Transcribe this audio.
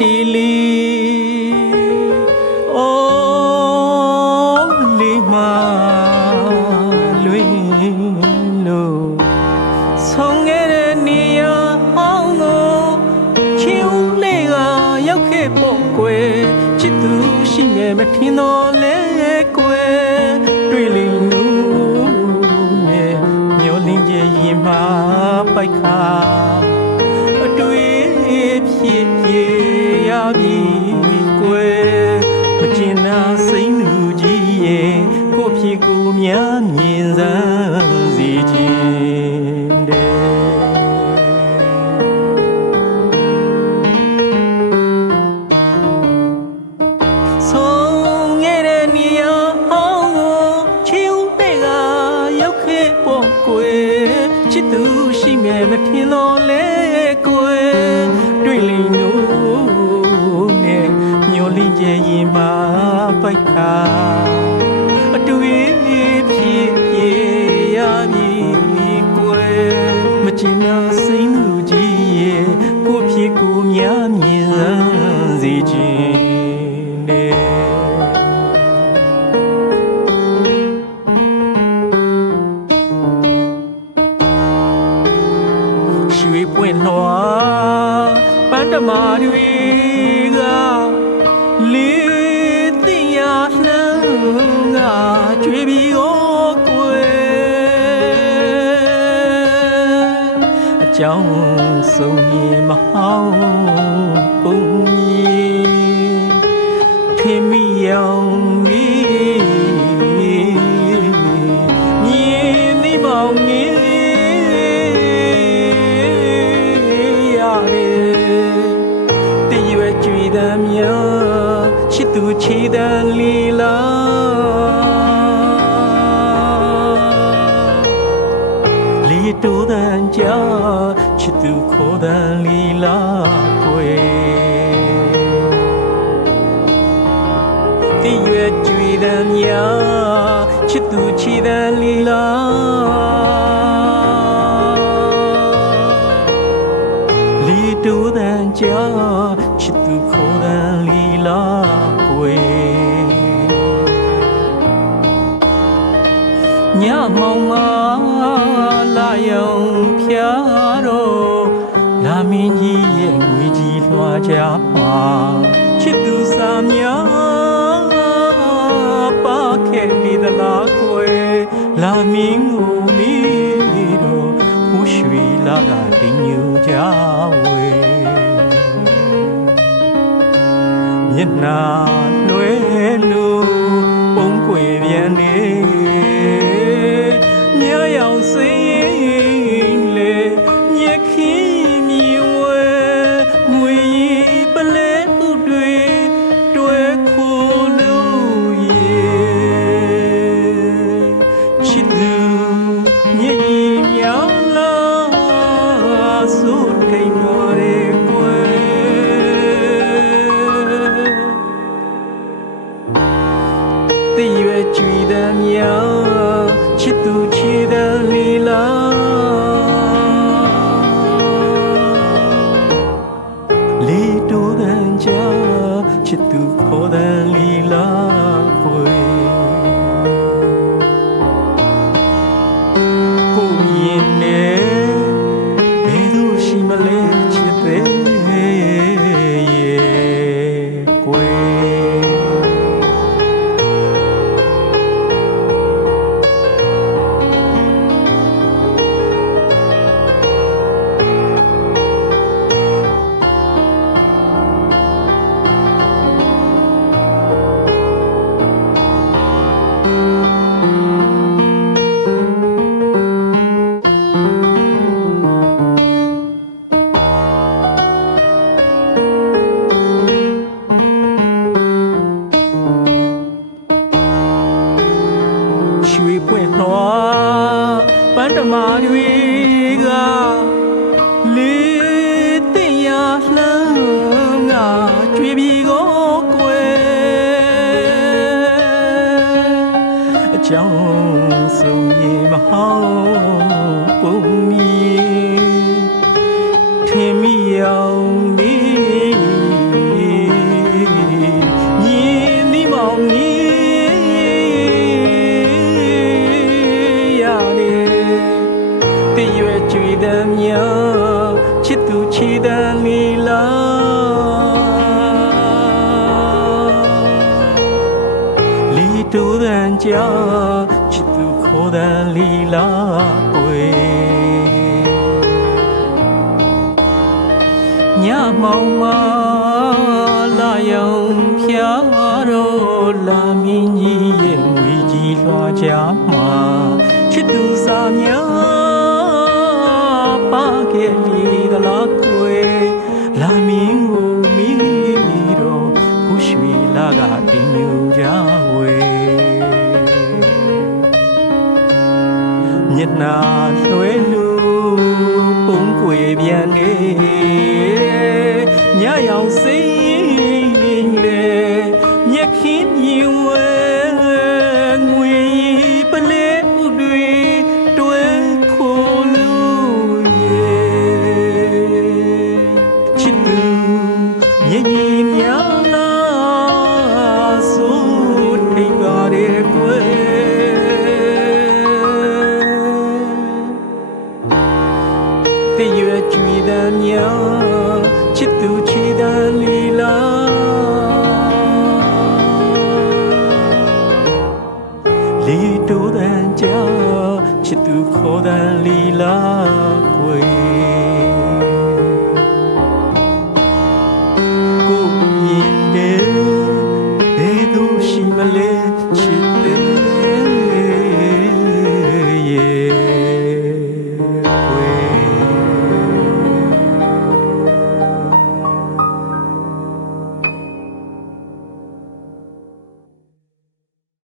တီလီအိုးလေးမလွင်လို့ဆုံးခဲ့တဲ့နေရာဟောင်းကိုချီဦးလေးကရောက်ခဲ့ပေါ့ကွယ်ချစ်သူရှိမယ်မထင်တော့လဲကွယ်တွေ့လိမ့်လို့နဲ့မျောလင်းချက်ရင်မှာပိုက်ခါအတွေ့ဖြစ်ရပြီကွယ်မကျင်နာစိမ့်လူကြီးရဲ့ကိုဖြစ်ကိုများမြင်စမ်းစီခြင်းတဲ့ဆုံးခဲ့တဲ့နေရာဟောင်းကိုချီဦးတဲ့ကရောက်ခဲ့ပေါ့ကွယ်ချစ်သူရှိမယ်မထင်တော့လဲကွယ်တွေ့လိမ့်လို့နဲ့မျောလင်းချက်ရင်မှာပိုက်ခါအတွေ့ဖြစ်ရပြီကွယ်မချင်နာစိမ့်လူကြီးရဲ့ကိုဖြစ်ကိုများမြင်စမ်းစေခြင်းနဲ့ရွှေပွင့်လွှာပန်းတမာတွေကလေးသိရနှမ်းကကြွေပြီးကိုကွယ်အကြောင်းဆုံးရင်မဟောင်းပုံကြီးထင်မိအောင်ကြီးမြင်သည်မောင်ကြီးချစ်သူချီတန်လီလာလီတိုးတန်ကြချစ်သူခေါ်တန်လီလာကွယ်တည်ရွယ်ကြွေတန်များချစ်သူချီတန်လီလာလီတိုးတန်ကြချစ်သူခေါ်တန်လီလာကွယ်ညမောင်မလာရောင်ဖျားတော့လာမင်းကြီးရဲ့ငွေကြီးလွှာကြပါချစ်သူစာများပါခဲ့လေသလားကွယ်လာမင်းကိုမီးတော့ဟိုရွှေလာကတင်ညူကြဝဲမျက်နှာလွှဲလို့ပုံကွယ်ပြန်နေညရောင်စိမ့်လေညခင်းမြဝဲငွေပလဲဥတွေတွဲခိုးလို့ရဲ့ချစ်သူညည်မြောင်လာဆိုထိန်တော်ရဲ့ကွယ်တည်ရွယ်ကြွေတမ်းများချစ်သူချီတန်လီလာလီတိုးတန်ကြချစ်သူခေါ်တန်လီလာကွယ်ကိုရင်နဲ့ဘယ်သူရှိမလဲချစ်တဲ့ကွယ်ရွှေပွင့်လွှာပန်းတမာတွေကလေးသိရလှမ်းကကြွေပြီးကိုကွယ်အကြောင်းဆုံးရင်မဟောင်းပုံကြီးထင်မိအောင်လေး ကြချစ်သူခေါ်တဲ့လီလာကွယ်ညမောင်မလာရောင်ဖျားတော့လာမင်းကြီးရဲ့ငွေကြီးလွှာကြမှာချစ်သူစာများပါခဲ့လေသလားကွယ်လာမင်းကိုမိတော့ကိုရွှေလာကတင်ညူကြဝေမျက်နှာလွှဲလို့ပုံကွယ်ပြန်နေညရောင်စိတ်လေမျက်ခင်းမြင်ဝဲငွေပလဲဥတွေတွဲခိုးလို့ရဲ့ချစ်သူညင်ကြီးများလားဆိုထိပ်ပါရဲ့ကွယ်တည့်ရွယ်ကြွေတဲ့များချစ်သူချီတဲ့လီလာလီတိုးတဲ့ကြာချစ်သူခေါ်တဲ့လီလာကွယ်ကိုရင်တဲ့ဘယ်သူရှိမလဲချစ်